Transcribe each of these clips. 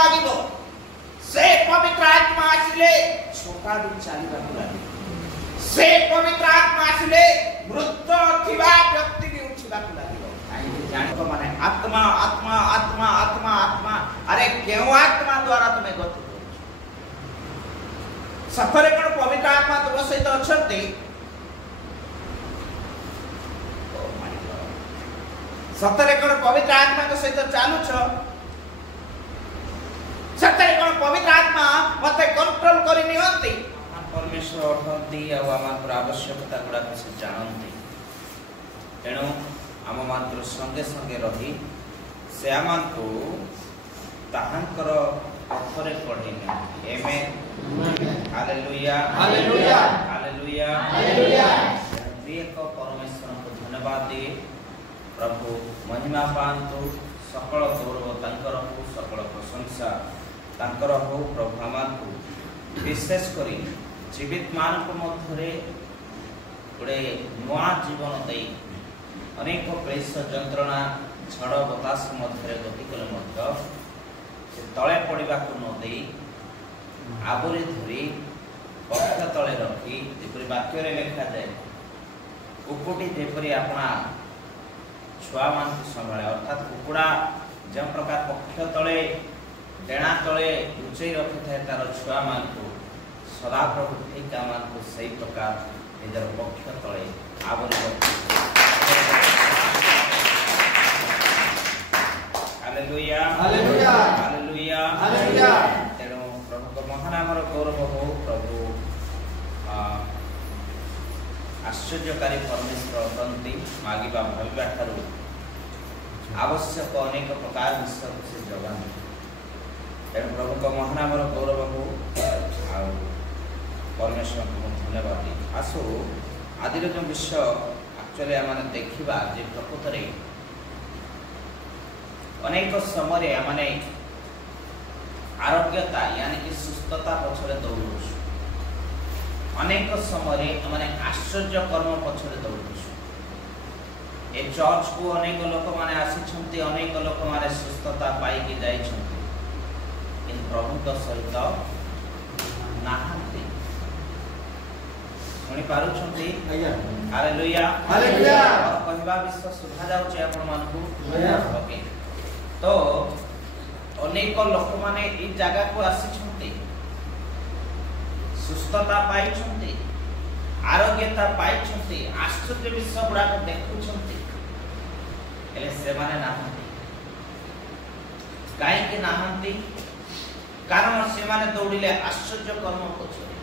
लागिबो से पवित्र आत्मा आसिले छोटा भी चलिबाकू लागिबो से पवित्र आत्मा आसिले मृत थिबा व्यक्ति भी उठिबाकू लागिबो काहे जानिको माने आत्मा आत्मा आत्मा आत्मा आत्मा अरे केउ आत्मा द्वारा तुमे गति करो सफरे कोन पवित्र आत्मा तुम सहित अछंती सतरे कोन पवित्र आत्मा के सहित चालू छ सतरे कोन पवित्र आत्मा मते कंट्रोल करि नियंती परमेश्वर अठंती आ आमार आवश्यकता गुडा से जानती तेणु आम मात्र संगे संगे रही से आमान को ताहांकर पथरे पढ़िने amen hallelujah hallelujah hallelujah hallelujah प्रिय को परमेश्वर को धन्यवाद दे प्रभु महिमा पांतु सकल गौरव तांकर हो सकल प्रशंसा तांकर हो प्रभु आमानकु विशेष करी जीवित मान को मध्यरे गोटे नुआ जीवन दे अनेक क्लेश जंत्रणा झड़ बतास मध्यरे गति कले मध्य से तले पड़ाक न दे आवरी धरी पक्ष तले रखी जेपरी वाक्य लिखा जाए कुकुटी जेपरी अपना छुआ मान संभाले अर्थात कुकुड़ा जो प्रकार पक्ष तले डेणा तले लुचई रखी था तार छुआ मान को सदा प्रभु ठीक मान को सही प्रकार निजर पक्ष तले आवरी रखी हालेलुया हालेलुया हालेलुया हालेलुया तेणु प्रभु को महानाम गौरव हो प्रभु आश्चर्यकारी परमेश्वर अटंती मागिबा भाविबा ठारू आवश्यक अनेक प्रकार विषय से जगान तेणु प्रभु को महानाम गौरव हो आ परमेश्वर को धन्यवाद दी आसो आदिर जो विषय एक्चुअली आम देखा जे प्रकृत में अनेक समय आमने आरोग्यता यानी कि सुस्थता पछरे दौड़ू अनेक समय आमने आश्चर्य कर्म पछरे दौड़ू ए चर्च को अनेक लोक माने आसी अनेक लोक माने सुस्थता पाई जाइछन्ति इन प्रभु तो सहित नाहंती सुनी पारु छन्ति हालेलुया हालेलुया कहबा विश्व सुधा जाउछि आपण मानकु ओके तो अनेक लोक माने ई जगह को आसी सुस्थता पाई आरोग्यता पाई आश्चर्य विषय गुड़ा देखुं से माने नाहंती कहीं नाहंती कारण से माने दौड़िले आश्चर्य कर्म पछरे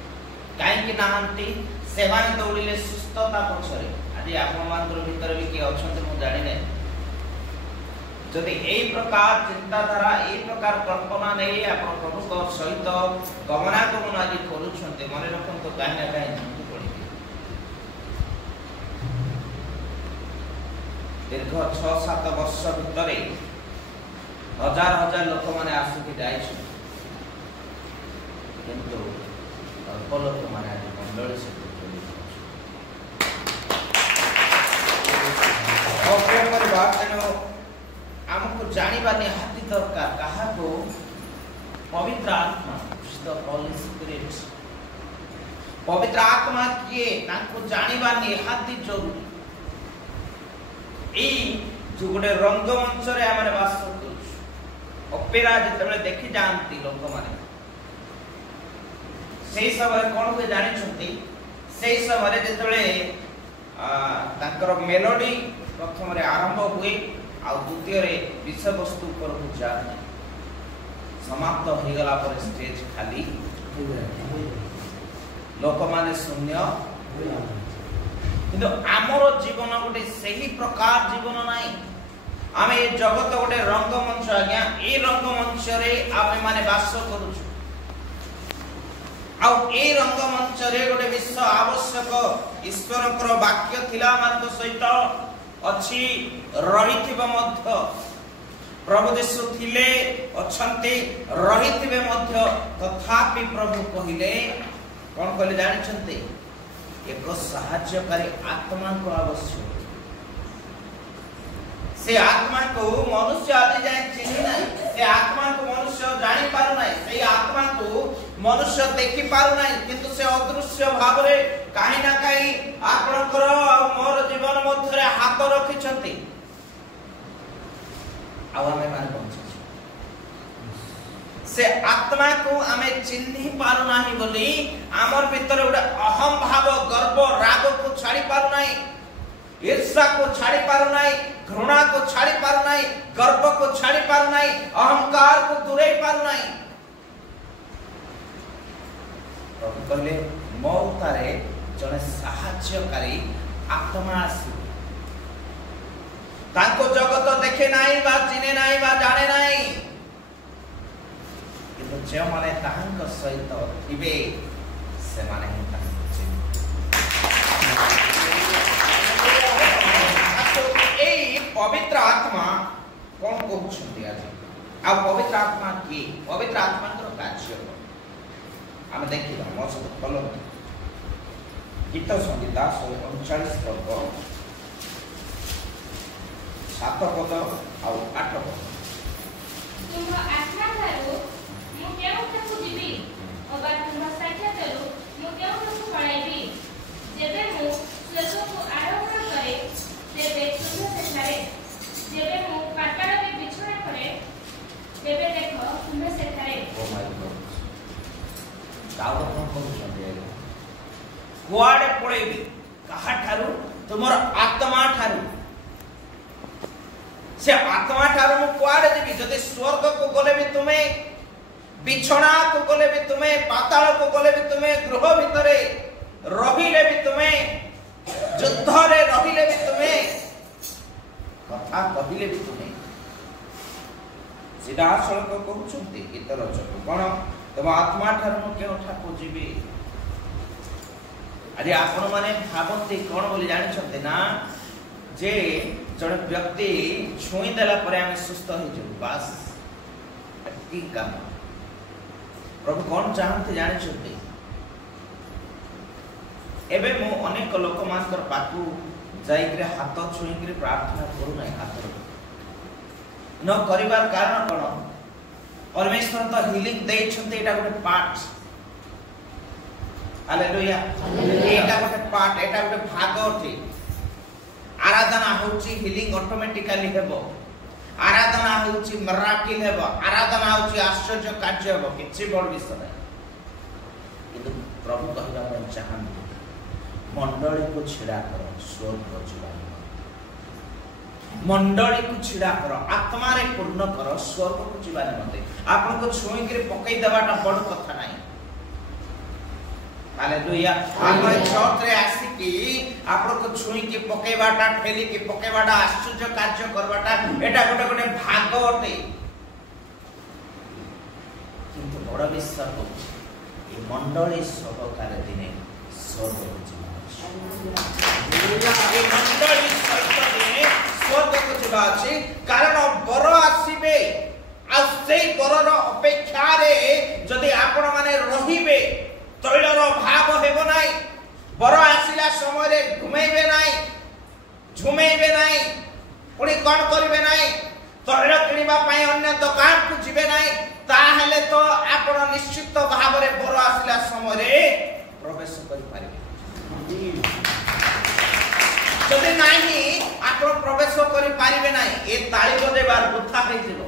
कहीं नाहंती से माने दौड़िले सुस्थता पछरे आज आपण मानकर भीतर भी के अछंते मु जानि नै जदि एई प्रकार चिंताधारा एई प्रकार कल्पना नहीं आपण प्रभु को सहित गमनागमन आज करूछन्ते मने रखन तो कहीं ना कहीं झुंकी पड़ी दीर्घ 6-7 वर्ष भितर हजार हजार लोक माने आसुकी जाइछ किंतु अल्प लोक माने आज मंडली से हमको जानिबा निहाती दरकार कहा को पवित्र आत्मा द होली स्पिरिट पवित्र आत्मा किए ताको जानिबा निहाती जरूरी ए जो गोटे रंगमंच रे हमरे वास करू ओपेरा जेतबे देखि जानती लोक माने सेही समय कोन के जानि छथि सेही समय जेतबे ताकर मेलोडी प्रथम रे आरंभ हुए आ द्वितीय रे विषय वस्तु पर जाए समाप्त हो गला पर स्टेज खाली लोक माने शून्य किंतु आमर जीवन गोटे सही प्रकार जीवन नाही आमे ए जगत गोटे रंगमंच आज्ञा ए रंगमंच रे आमे माने वास करू आ ए रंगमंच रे गोटे विश्व आवश्यक ईश्वर कर वाक्य थिला मान सहित अछि रहिथिबे मध्य प्रभु यीशु थिले अछंती रहिथिबे मध्य तथापि प्रभु कहिले कोन कहले जानि छन्ते एक सहायकारी आत्मा को आवश्यक से आत्मा को मनुष्य आदि जाय चिन्ह नहीं ए आत्मा को मनुष्य जानी पारु नाही सेही आत्मा को मनुष्य देखि पारु नाही किंतु से अदृश्य भाव रे काहे ना काहे आपनकर मोर जीवन मध्यरे हाथ रखिछंती आ हमें मान पहुंचे से आत्मा को हमें चिन्हि पारु नाही बोली हमर भीतर उडा अहम भाव गर्व राग को छाड़ी पारु नाही ईर्ष्या को छाड़ी पारु नाही घृणा को छाड़ी पारु नाही गर्व को छाड़ी पारु नाही अहंकार को दूरे पारु नाही प्रभु कहले मो उतारे जने सहायकारी आत्मा आसी ताको जगत देखे नाही बा चिने नाही बा जाने नाही किंतु जे माने ताहांक सहित थिबे से माने ताहांक चिन्ह पवित्र आत्मा कौन कहउछंती आज आ पवित्र आत्मा की पवित्र आत्मा को कार्य हम देखिबा मोर सब फलो गीत संगीता 139 पद 7 पद आ 8 पद तुम आत्मा थारू मु केउ तक जीवी अबा तुम साख्या थारू मु केउ तक पळाइबी जेबे मु स्वर्ग को आरोहण करे तेबे तुम सेठारे जेबे मु पाताल के बिछोड़ा करे तेबे देखो तुम सेठारे ओ माय गॉड दाऊद कोन कहउछंती कुआडे पळेबी कहा ठारू तुमर आत्मा ठारू से आत्मा ठारू मु कुआडे जेबी जदि स्वर्ग को गले भी तुमे बिछोड़ा को गले भी तुमे पाताल को गले भी तुमे गृह भितरे रहिले भी तुमे युद्ध रे रहिले भी तुमे कथा कहिले भी तुमे सीधा सड़क कहउछंती गीत रचक कोन तब आत्मा ठारू केउठा को जीवी अरे आपण माने भाबंती कोन बोली जानि छते ना जे जण व्यक्ति छुई देला परे हम सुस्त हो जु बस की काम प्रभु कोन चाहते जानि छते एबे मो अनेक लोक मानकर पाकू जाइकरे हाथ छुईकरे प्रार्थना करू नै हाथ न करिवार कारण कोन परमेश्वर तो हीलिंग दे छते एटा गोटे पार्ट हालेलुया एटा गोटे पार्ट एटा गोटे भाग अछि आराधना होची हीलिंग ऑटोमेटिकली हेबो आराधना होची मिराकिल हेबो आराधना होची आश्चर्य कार्य हेबो किछि बड़ विषय नै किंतु प्रभु कहला पर चाहन मंडली को छिड़ा करो स्वर्ग जीवन मंडली को छिड़ा करो आत्मा रे पूर्ण करो स्वर्ग को जीवन मते आपन को छुई के पकई देबाटा बड़ कथा नाही हालेलुया हमर चर्च रे आसी की आपन को छुई के पकईबाटा ठेली के पकईबाटा आश्चर्य कार्य करबाटा एटा गोटे गोटे भाग होते किंतु बड़ विश्वास हो ए मंडली सहकार दिने स्वर्ग जीवन ए मंडली सहित दिने स्वर्ग को जीवा अछि कारण बर आसीबे आ सेई बरर अपेक्षा रे जदि आपण माने रहिबे तैलर भाव हेबो नाही बर आसिला समय रे घुमेबे नाही झुमेबे नाही पुणी कोन करिवे नाही तैल किनिबा पई अन्य दुकान को जिबे नाही ता हेले तो आपण निश्चित भाव रे बर आसिला समय रे प्रवेश करि पारिबे जदि नाही आपण प्रवेश करि पारिबे नाही ए ताली बजेबार वृथा हे जिवो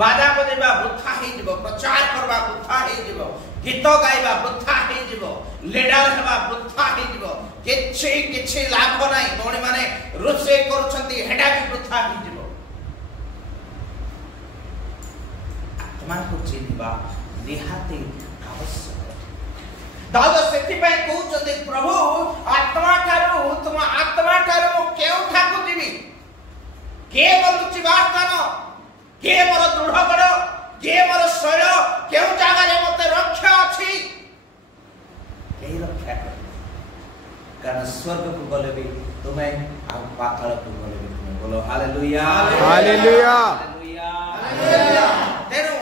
बाजा बजेबा वृथा हे जिवो प्रचार करबा वृथा हे जिवो गीत गाइबा वृथा हे जिवो लीडर हेबा वृथा हे जिवो किछि लाभ नाही कोणी माने रुसे करूछंती हेडा भी वृथा हे जिवो आत्मा को चिन्हबा निहाती आवश्यक दाऊद सेति पे कहउछंती प्रभु आत्मा ठारू तुम आत्मा ठारू केउ ठाकु दिबी के बोलुची वार्तान के मोर दृढ़गढ़ के मोर शैल केउ जागा रे मते रक्षा अछि केही रक्षा कर कारण स्वर्ग को गले भी तुमे आ पाताल को गले भी तुमे बोलो हालेलुया हालेलुया हालेलुया तेनु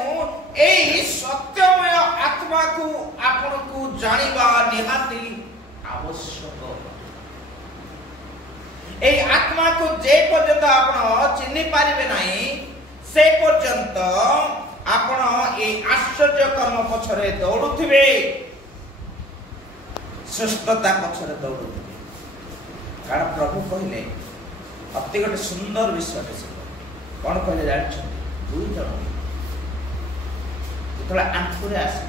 एई सत्यमय आत्मा को आपण को जानिबा निहाती आवश्यक एई आत्मा को जे पर्यंत आपण चिन्हि पारिबे नाही से पर्यंत आपण ए आश्चर्य कर्म पछरे दौड़ुथिबे श्रेष्ठता पछरे दौड़ुथिबे कारण प्रभु कहले अति गोटे सुंदर विषय कौन कहले जान दुई जन जेतला आंखुरे आसे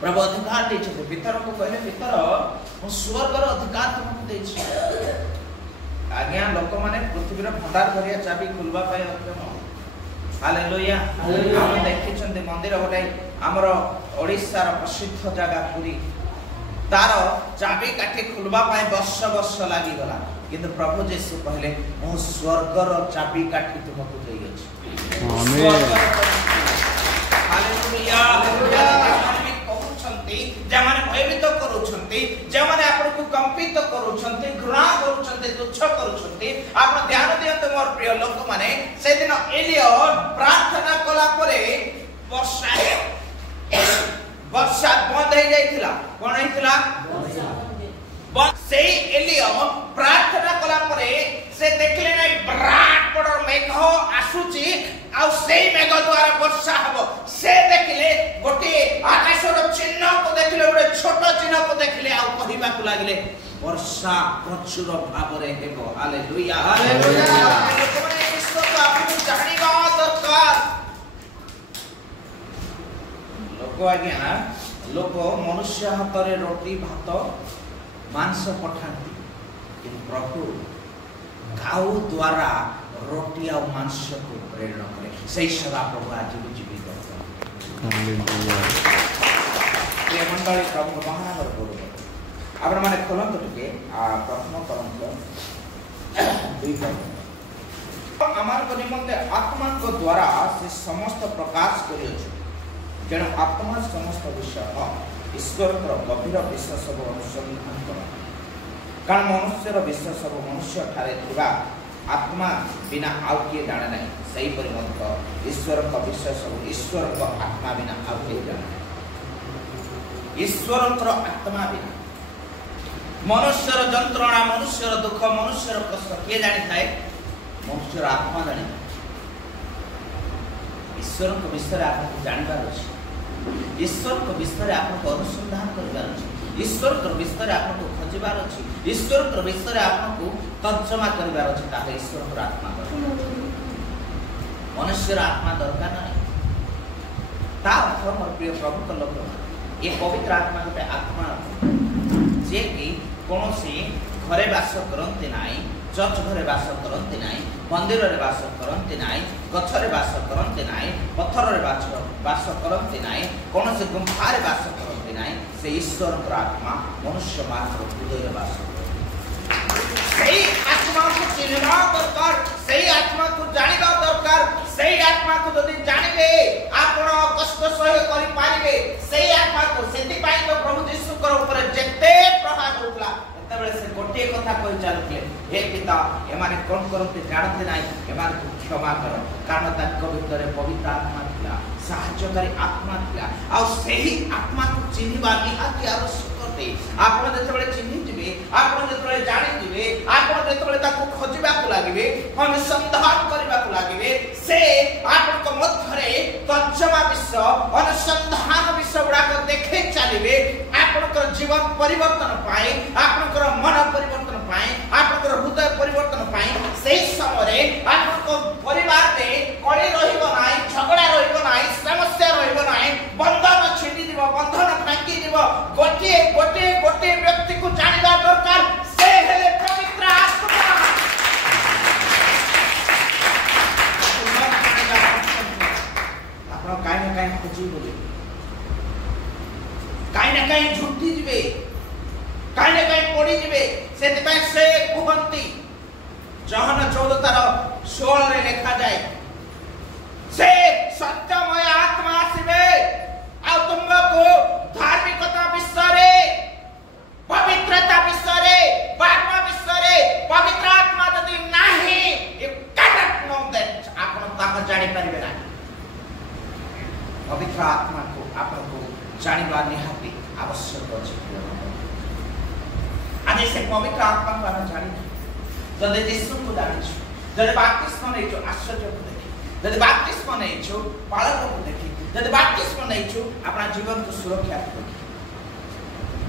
प्रभु अधिकार देछे पितर को कहले पितर मो स्वर्गर अधिकार तुमको देछि आज्ञा लोक माने पृथ्वीर भंडार भरिया चाबी खुलबा पाए अक्षम हालेलुया हम देखिछन्ते मंदिर गोटे हमर ओडिसा रो प्रसिद्ध जगह पुरी तार चाबी काठी खुलबा पाए वर्ष वर्ष लागि गला किंतु प्रभु यीशु कहले मो स्वर्गर चाबी काठी तुमको देई अछि आमेन हालेलुया हालेलुया कहउछन्ते जमाने भयभीत करूछन्ते जमाने आपनको कंपित करूछन्ते घृणा करूछन्ते तुच्छ करूछन्ते आपण ध्यान दियंते मोर प्रिय लोक माने से दिन एलियन प्रार्थना कला परे वर्षा बंद हो जाइथिला कोन हिथिला से एलियन प्रार्थना कला परे से देखले नै विराट बड़ मेघ आसुची आ से मेघ द्वारा वर्षा हबो से देखले गोटे आकाशर चिन्ह को देखले गोटे छोट चिन्ह को देखले आ कहिबा को लागले वर्षा प्रचुर भाबरे हेबो हालेलुया हालेलुया कोने विश्व को आपन जानिबा दरकार लोक आज्ञा लोक मनुष्य हातरे रोटी भात मांस पठांती किंतु प्रभु गाऊ द्वारा रोटी और मांस को प्रेरण करे सही सदा प्रभु आज भी जीवित करता हालेलुया ये मंडली प्रभु महानगर बोलो आपण माने खोलंत टिके प्रथम करंत दुई पद आमार को निमंते आत्मा को द्वारा से समस्त प्रकाश करियो जेण आत्मा समस्त विषय ईश्वर गभीर विश्वास सब अनुसंधान कर कारण मनुष्यर विश्वास सब मनुष्य ठारे थिबा आत्मा बिना आउ किए जाने नहीं सही परिमत ईश्वर का विषय सब ईश्वर का आत्मा बिना आउ किए जाने ईश्वर आत्मा बिना मनुष्यर जंत्रणा मनुष्यर दुख मनुष्यर कष्ट किए जानी थाए मनुष्यर आत्मा जाने ईश्वर को विषय आपको जानबार अछि ईश्वर को विषय आपको अनुसंधान करबार अछि ईश्वर को विषय आपको खोजबार अछि ईश्वर को विषय आपको तर्जमा करबार अछि ताके ईश्वर को आत्मा मनुष्यर आत्मा दरकार नहीं ता अर्थ मोर प्रिय प्रभु को लोक ये पवित्र आत्मा गोटे आत्मा जे कि कोनोसी घरे वास करंती नाही चर्च घरे वास करंती नाही मंदिर रे वास करंती नाही गछ रे वास करंती नाही पत्थर रे वास करंती नाही कोनोसी गुंफा रे वास करंती नाही से ईश्वर का आत्मा मनुष्य मात्र हृदय रे वास सही आत्मा को चिन्हना दरकार सही आत्मा को जानिबा दरकार सही आत्मा को यदि जानिबे आपण कष्ट सह करि पारिबे सही आत्मा को सेति पाई तो प्रभु यीशु कर ऊपर जते प्रहार होतला तबले से गोटे कथा कहि चालुके हे पिता एमाने कोन करते जानते नाही एमाने को क्षमा करो कारण ताको भितरे पवित्र आत्मा थिला सहायकारी आत्मा थिला आ सही आत्मा को चिन्हिबा निहाती आवश्यक करते आपण जेतबेले चिन्हि जिवे आपण जेतबेले जानि जिवे आपण जेतबेले ताको खोजिबा को लागिबे अनुसंधान करबा को लागिबे से आपण को मध्यरे तर्जमा विषय अनुसंधान विषय गुडा को देखे चलिबे आपण को जीवन परिवर्तन पाए आपण को मन परिवर्तन पाए आपण को हृदय परिवर्तन पाए सही समय आपण को परिवार में कड़ी रहिबो नाही झगड़ा रहिबो नाही समस्या रहिबो नाही बंधन छिड़ी दिबो बंधन भांगी दिबो गोटे गोटे गोटे व्यक्ति को जानिबा दरकार से हेले पवित्र आत्मा आपण काई न काई खोजी बोले काई न काई झूठी जिवे काई न काई पड़ी जिवे सेति पे से कुहंती जहन 14:16 रे लिखा जाए से सत्यमय आत्मा आसीबे आ तुमको धार्मिकता विषय पवित्रता विषय आत्मा विषय पवित्र आत्मा यदि नाही यू कैनॉट नो दैट आपण ताका जानि परिबे ना पवित्र आत्मा को आपको जानिबा निहाती आवश्यक अछि आज से पवित्र आत्मा को हम जानि जदे यीशु को जानि जदे बपतिस्मा नै जो आश्चर्य को देखि जदि बाप्तिस्म नेछु पालन को देखि जदि बाप्तिस्म नेछु अपना जीवन को सुरक्षा करो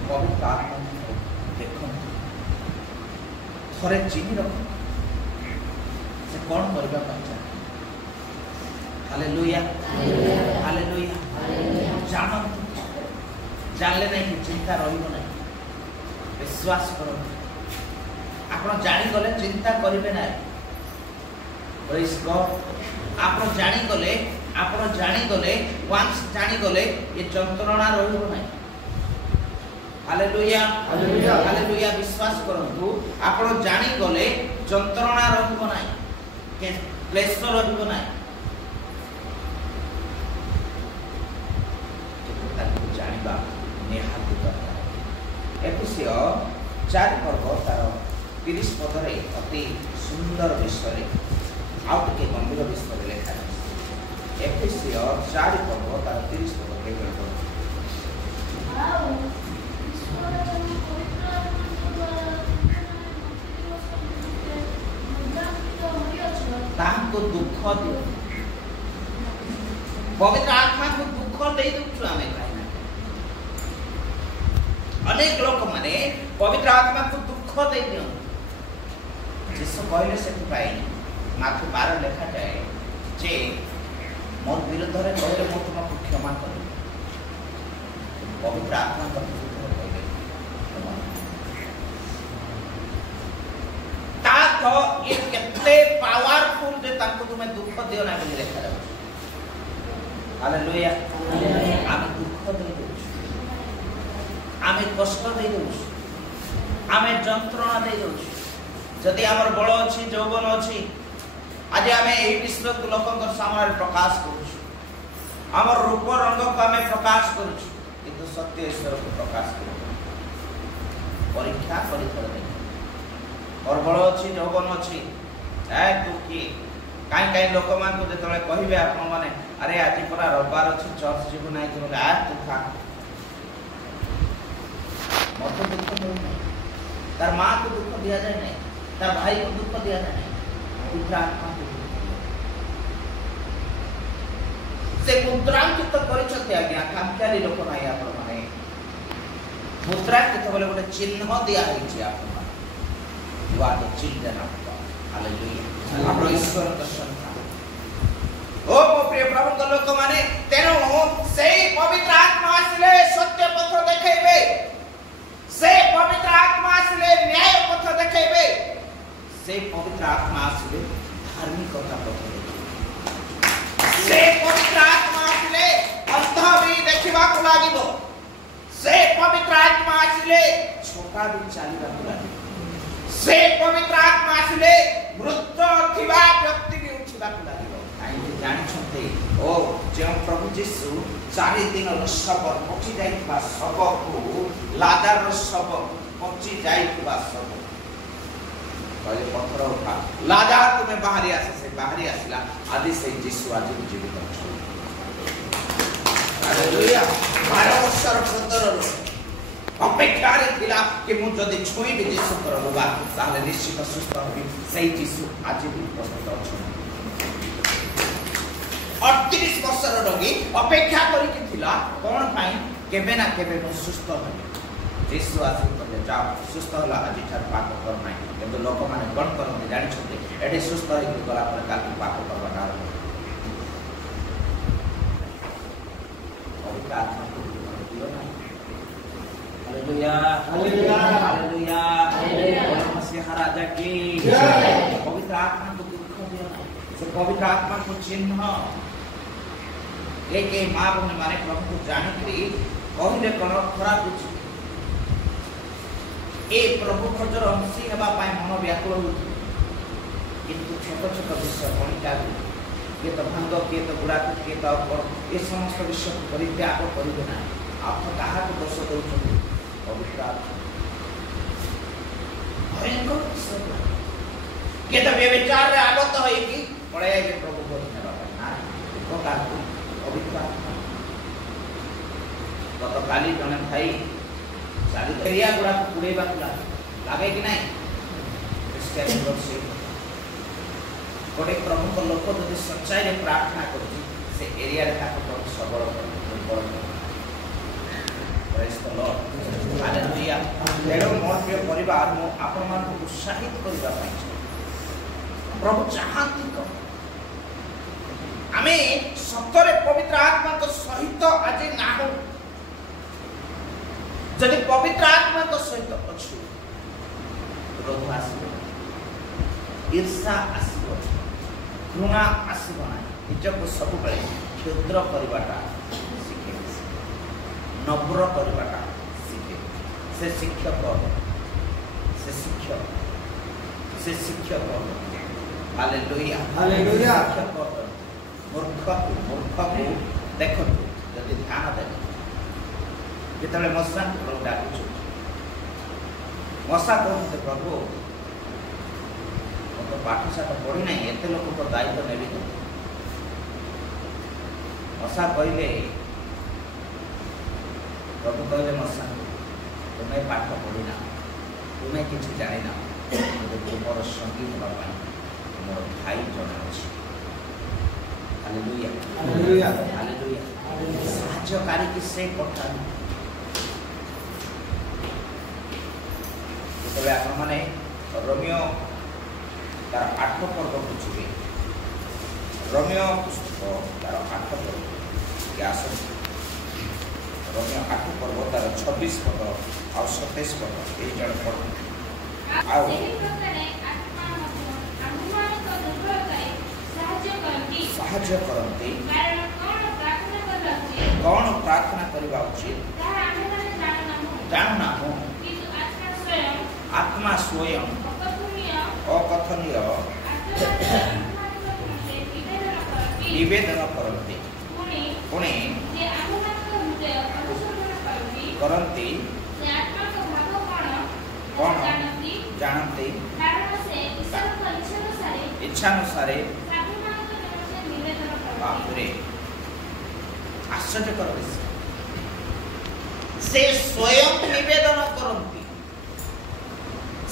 पवित्र आत्मा देखो थोड़े चिन्ह रखो से कौन करबा पाछा हालेलुया हालेलुया जानो जानले नहीं कि चिंता रहिबो नहीं विश्वास करो आपण जानि गले चिंता करिवे नहीं प्रेज गॉड आपण जानि गले वंस जानि गले ये जंत्रणा रहिबो नहीं हालेलुया हालेलुया हालेलुया विश्वास करंतु आपण जानि गले जंत्रणा रहिबो नहीं के क्लेश रहिबो नहीं ताको जानिबा निहाती दरकार एफिसियो 4 पर्व तार 30 पदरे अति सुंदर विषय आउट के गंभीर विषय लिखा है एफिसियो 4 पर्व तार 30 पद के कहतो ताको दुख दियो पवित्र आत्मा को दुख दे दउछु आमे अनेक लोक माने पवित्र आत्मा को दुख दे दियो जिसो कहले से पाई माथु 12 लिखा जाए जे मोर विरुद्ध रे कहले मो तुमको क्षमा कर पवित्र आत्मा को दुख कहले ता तो ये कितने पावरफुल जे ताको तुमे दुख दियो ना बोली लिखा जाए हालेलुया आमे दुख दे दउछु आमे कष्ट दे दउछु आमे जंत्रणा दे दउछु जदि हमर बळ अछि जौवन अछि आज आमे एही विश्व को लोकन सामने प्रकाश करूछु हमर रूप रंग को आमे प्रकाश करूछु किंतु सत्य ईश्वर को प्रकाश करू परीक्षा करि थरे और बळ अछि जौवन अछि ए तू की काई लोक मान को जतले कहिबे आपण माने अरे आज पूरा रविवार अछि चर्च जीव नाही तो आ तू खा मत दुख दे नहीं तार मां को दुख दिया जाए नहीं तार भाई को दुख दिया जाए नहीं पवित्र आत्मा को से मुद्रांकित तो करिसते आज्ञा कामकाली लोक नाही आपण माने मुद्रा के बोले गोटे चिन्ह दिया है छी आपण माने you are the children of God hallelujah आपण ईश्वर का संतान ओ मो प्रिय प्रभु का लोक माने तेनो सेही पवित्र आत्मा आसिले सत्य पथ देखेबे से पवित्र आत्मा आसिले न्याय पथ देखेबे से पवित्र आत्मा आसिले धार्मिकता पथ देखेबे से पवित्र आत्मा आसिले अंध भी देखिबा को लागिबो से पवित्र आत्मा आसिले छोटा भी चालिबा को लागिबो से पवित्र आत्मा आसिले मृत थिबा व्यक्ति भी उठिबा को लागिबो काई जानि छते ओ जे प्रभु यीशु 4 दिन शब पची जाइबा शब को लाजार शब पची जाइबा शब कहले पत्थर उठा लाजार तुम्हें बाहरी आसे से बाहरी आसिला आदि से यीशु आज जीवित अछि हालेलुया 12 वर्षर सुंदर अपेक्षा रे थिला कि मु जदी छुई भी यीशु करबा ताले निश्चित सुस्थ होबी सही यीशु आज भी प्रस्तुत अछि 38 वर्षर रोगी अपेक्षा करी कि थिला कोन पाई केबे ना केबे मु सुस्थ होबी यीशु आसी कहले जाओ सुस्थ होला आज ठार पाप कर नाही किंतु लोक माने कोन करन जानि छथि एठी सुस्थ होई गला पर काल पाप करबा कारण पवित्र आत्मा को दियो ना हालेलुया हालेलुया हालेलुया हालेलुया मसीह राजा की जय पवित्र आत्मा को दुख दियो ना से पवित्र आत्मा को चिन्ह एक मां बहन माने प्रभु को जानि करी कहले कोन खराब कुछ ए प्रभु भजर अंशी हेबा पाए मन व्याकुल होती किंतु छोट छोट विषय कणिका ये तो भांग के तो गुड़ा के तो ये समस्त विषय को परित्याग करिबे ना आप कहा को दोष दउछन पवित्र आत्मा भयंकर विषय के तो व्यभिचार रे आगत होई कि पड़े के प्रभु को नेबा ना को का पवित्र आत्मा तो काली जने भाई सारी एरिया गुड़ा को पुरेबा लागे कि नहीं क्रिश्चियन लोग से गोटे प्रमुख लोक जदि सच्चाई रे प्रार्थना करुछि से एरिया रे ताको बहुत सबल दुर्बल प्रेज द लॉर्ड हालेलुया। तेणु मोर प्रिय परिवार मु आपण मान उत्साहित करबा पाई प्रभु चाहती को आमे सतरे पवित्र आत्मा को सहित आज नाहु जदि पवित्र आत्मा को सहित अछि क्रोध आसीबो ईर्ष्या आसीबो घृणा आसीबो ना निजको सब बेले क्षुद्र करबाटा शिखे नम्र करबाटा शिखे से शिक्षक हालेलुया हालेलुया। मूर्ख को देखो जदि ध्यान दे जिते मशा प्रभु डाकुଛୁ मशा कहते प्रभु तो पाठशाठ पढ़ी ना एत लोक दायित्व नेबी तो मशा कहले प्रभु कहले मशा तुम्हें पाठ पढ़ी ना तुम्हें किसी जानी ना तुमर संगी होगा तुमर भाई जन अच्छे हालेलुया हालेलुया हालेलुया साहाय्यकारी की से पठा तबे आपण माने रोमियो तार 8 पर्व बुझिबे रोमियो पुस्तक तार 8 पर्व ग्यास रोमियो 8 पर्व तार 26 पद और 27 पद ए जण पढ़ आप सही प्रकारे आत्मा अनुमान को दुर्बल करे साहाय्य करती कारण कौन प्रार्थना करबा उचित ताहा आमे माने जानु ना हो किंतु आत्मा स्वयं अकथनीय निवेदन करती पुणे करती कौन जानती इच्छानुसारे बापरे आश्चर्य कर से स्वयं निवेदन करती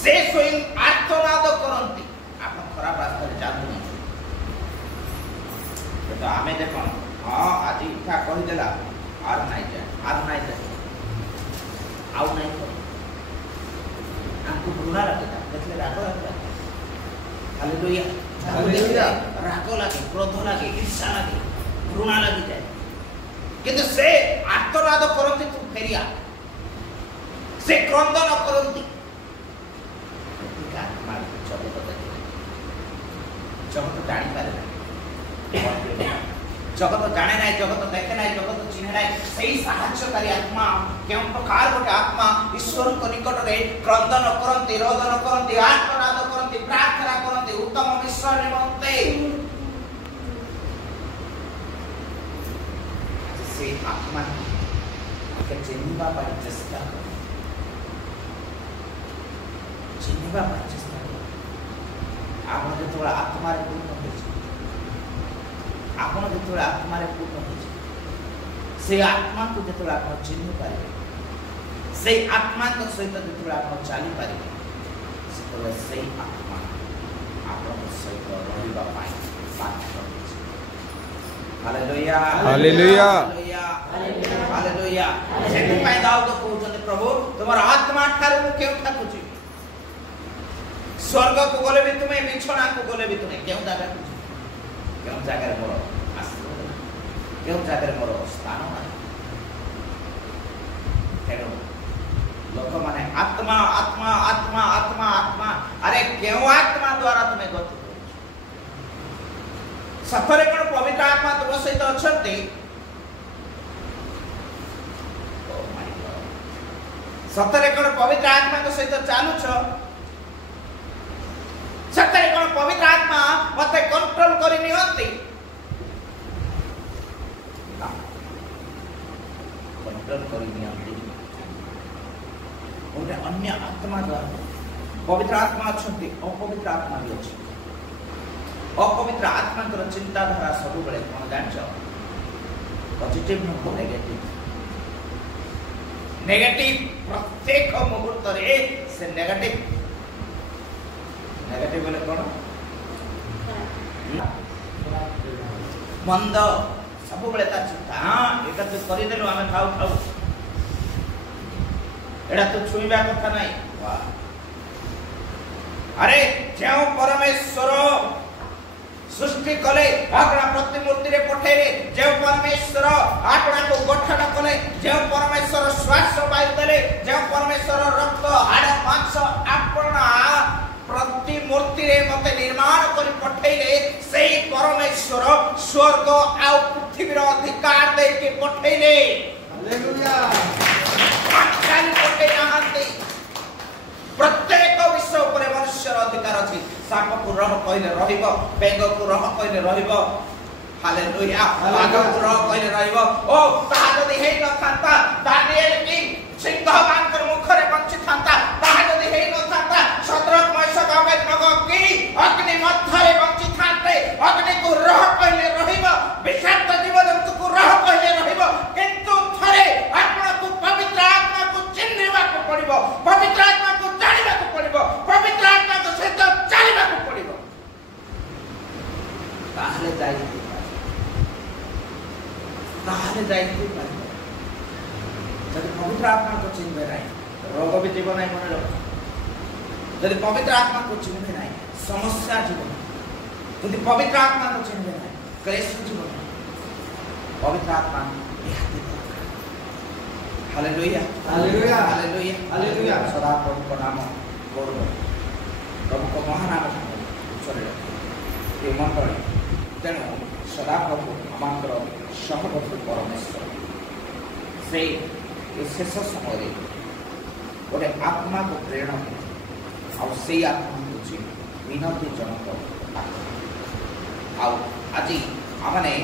से स्वयं आर्तनाद करती आप खराब रास्ता जातु नहीं तो आमे देखो हाँ आज इच्छा कही देला आर नहीं जाए आउ नहीं कर हमको घृणा लगेगा देखले राग लगेगा हालेलुया हालेलुया राग लगे क्रोध लगे ईर्ष्या लगे घृणा लगी जाए किंतु से आर्तनाद करती तू फेरिया से क्रंदन करती जगत जानी पारे जगत जाने ना जगत देखे ना जगत चिन्हे ना सही साहाय्यकारी आत्मा केउ प्रकार गोटे आत्मा ईश्वर को निकट रे क्रंदन करंती रोदन करंती आत्मनाद करंती प्रार्थना करंती उत्तम विश्वास निमंते से आत्मा के चिन्हवा पर चेष्टा कर चिन्हवा पर चेष्टा कर आपण जो आत्मा रे पूर्ण हो आपण जो आत्मा रे पूर्ण हो से आत्मा को जो आप चिन्ह पारे से आत्मा को सहित जो आप चली पारे से आत्मा आपण सहित रहिबा पाई बाध्य हालेलुया हालेलुया हालेलुया सेति पाई दाऊद कहउछन प्रभु तुमर आत्मा ठार मु केउठा खुची स्वर्ग को गले भी तुम्हें बिछोना को गले भी तुम्हें केउ जगह मोर आश्रय केउ जगह मोर स्थान ना तेरो लोक माने आत्मा आत्मा आत्मा आत्मा आत्मा अरे केउ आत्मा द्वारा तुम्हें गति सफरे कोन पवित्र आत्मा तुम सहित अछंती ओ माय गॉड सतरे कोन पवित्र आत्मा को सहित चालू छ सतरे कोन पवित्र आत्मा मते कंट्रोल करि नियंती कंट्रोल करि नियंती ओटे अन्य आत्मा द्वारा पवित्र आत्मा अछंती अपवित्र आत्मा भी अछि अपवित्र आत्मा को चिंताधारा सब बेले कोन जानछ पॉजिटिव नो नेगेटिव नेगेटिव प्रत्येक मुहूर्त रे से नेगेटिव बोले कोन मंद सब बेले ता चिंता हां एटा तो करि देलु आमे खाऊ खाऊ एटा तो छुईबा कथा नाही वाह अरे जो परमेश्वर सृष्टि कले आगड़ा प्रतिमूर्ति रे पठेले जो परमेश्वर आगड़ा को गठन कले जो परमेश्वर श्वास वायु देले जो परमेश्वर रक्त हाड़ मांस आपना प्रतिमूर्ति रे मते निर्माण करी पठेले सेही परमेश्वर स्वर्ग आ पृथ्वी रो अधिकार दे के पठेले हालेलुया खाली पठे नहांती प्रत्येक विषय ऊपर मनुष्यर अधिकार अछि साप को रह कहले रहिबो बेंग को रह कहले रहिबो हालेलुया बाघ को रह कहले रहिबो ओ ता जदी हेइ न थांता दानिएल की सिंह मानकर मुख रे पंछी थांता ता जदी हेइ न थांता शत्रक मैसक अबेदनगो की अग्नि मध्य रे पंछी थांते अग्नि को रह कहले रहिबो विषाक्त जीवजंतु को रह कहले रहिबो किंतु थरे आत्मा को पवित्र आत्मा को चिन्हवा को पड़िबो पवित्र आत्मा को जानिबा को पड़िबो पवित्र आत्मा को सहित चलिबा को पड़िबो ताहले जाई जब पवित्र आत्मा को चिन्हबे नहीं रोग भी जीवन नहीं मन रोग जब पवित्र आत्मा को चिन्हबे नहीं समस्या जीवन जब पवित्र आत्मा को चिन्हबे नहीं क्लेश जीवन पवित्र आत्मा हालेलुया हालेलुया हालेलुया हालेलुया सदा प्रभु को नाम गौरव प्रभु को महानाम उच्चरे ये मंडली तेणु सदा प्रभु आमंत्र सहवर्ती परमेश्वर से शेष समय गोटे आत्मा को प्रेरणा से आत्मा हूँ विनती जनक आज आमने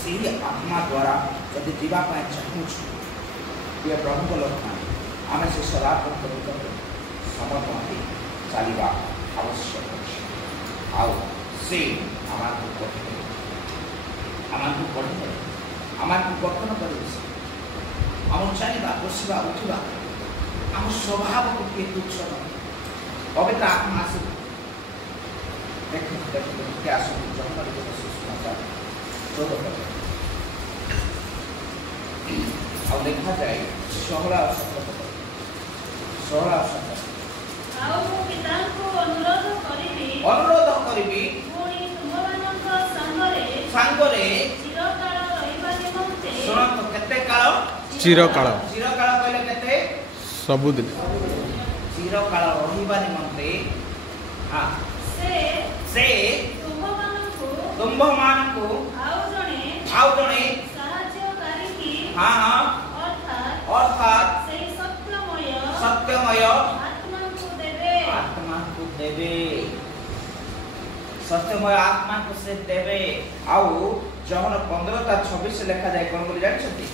से आत्मा द्वारा जदि जीवाई चाहूँ ये प्रभु लोक आम से सदा समर्पण चलवा आवश्यक से आमको पढ़े आमको गठन कर चलवा बसवा उठा आम स्वभाव को किए तुच्छ पवित्र आत्मा आस देखा जाए 16 अनुरोध करी सांगरे सुनत केते काल चिरकाल कहले केते सबुदिन चिरकाल रहिबा निमंते हां से तुंभ मानकु आउ जणे सहायकारी की हां हां अर्थात सत्यमय आत्मा को देवे सत्यमय आत्मा को से देवे आउ जहन 15:26 लिखा जाए कोन बोली जानि छथि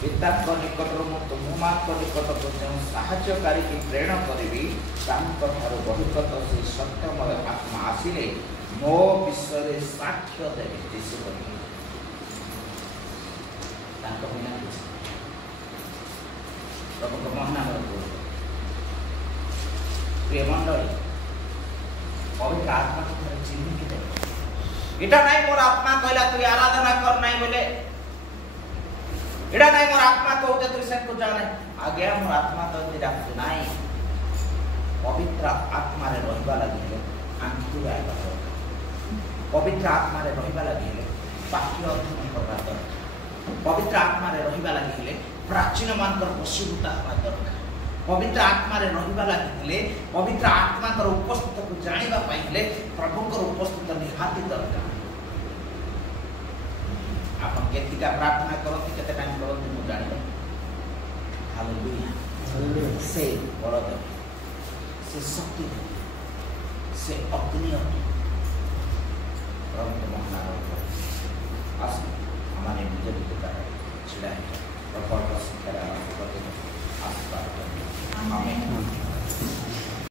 पिता को निकट मु तुममा को निकट को जो सहायकारी की प्रेरणा करिवि तांक थारो बहुकत से सत्यमय आत्मा आसिले मो विषय रे साक्ष्य देवे यीशु कहि तांक बिना प्रभु को महानाम रखो प्रिय मंडली पवित्र आत्मा को चिन्ह के दे इटा नहीं मोर आत्मा कहला तू आराधना कर नहीं बोले इटा नहीं मोर आत्मा कहते तू से को जाने आगे मोर आत्मा तो तेरा नहीं पवित्र आत्मा रे रहबा लागि आंखु आइबा पवित्र आत्मा रे रहबा लागि वाक्य अध्ययन करबा दरकार पवित्र आत्मा रे रहबा लागि प्राचीन मानकर वशीभूता हवा दरकार पवित्र आत्मा रे रहबा लागि पवित्र आत्मा कर उपस्थित को जानिबा पाइले प्रभु कर उपस्थित निहाती दरकार आपन केतिका प्रार्थना करत केते टाइम करत मु जानि हालेलुया से बलद से शक्ति से अग्नि प्रभु को महानाम आस हमारे निज विद्या छिड़ा प्रभु का शिक्षा आशीर्वाद आमेन।